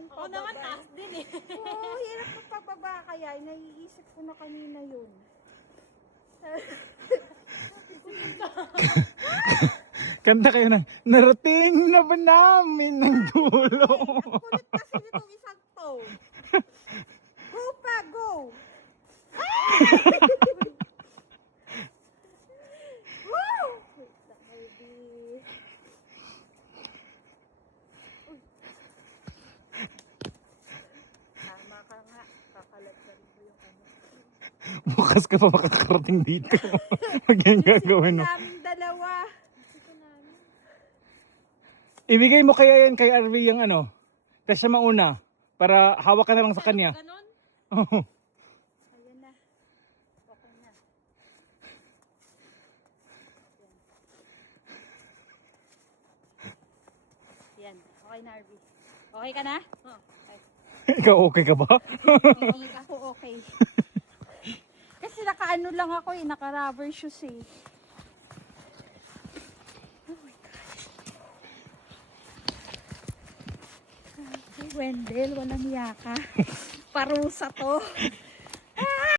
yung Ako naman pababa. taas din eh. Oo, hirap ng pababa kaya. Naiisip ko na kanina yun. Kanta kayo ng, narating na ba namin ng dulo? Ang kulit kasi nitong isang to. Go pa, go! Woo! Wait lang, maybe. Uy. Tama ka nga. Kakalat ka rin mo yung ano. Bukas ka pa makakarating dito. Pag yan gagawin mo. Naming dalawa. Ito namin. Ibigay mo kaya yan kay RV yung ano, tapos sa mauna, para hawak ka na lang sa kanya. Ganon? Oo. Ayan na. Okay na. Yan. Okay na, Arby. Okay ka na? Oh. Okay. Ikaw okay ka ba? Hindi ako okay. Kasi naka-ano lang ako eh. Naka-rubber shoes eh. Oh my gosh. Ay, Wendell, walang yaka. Parusa to.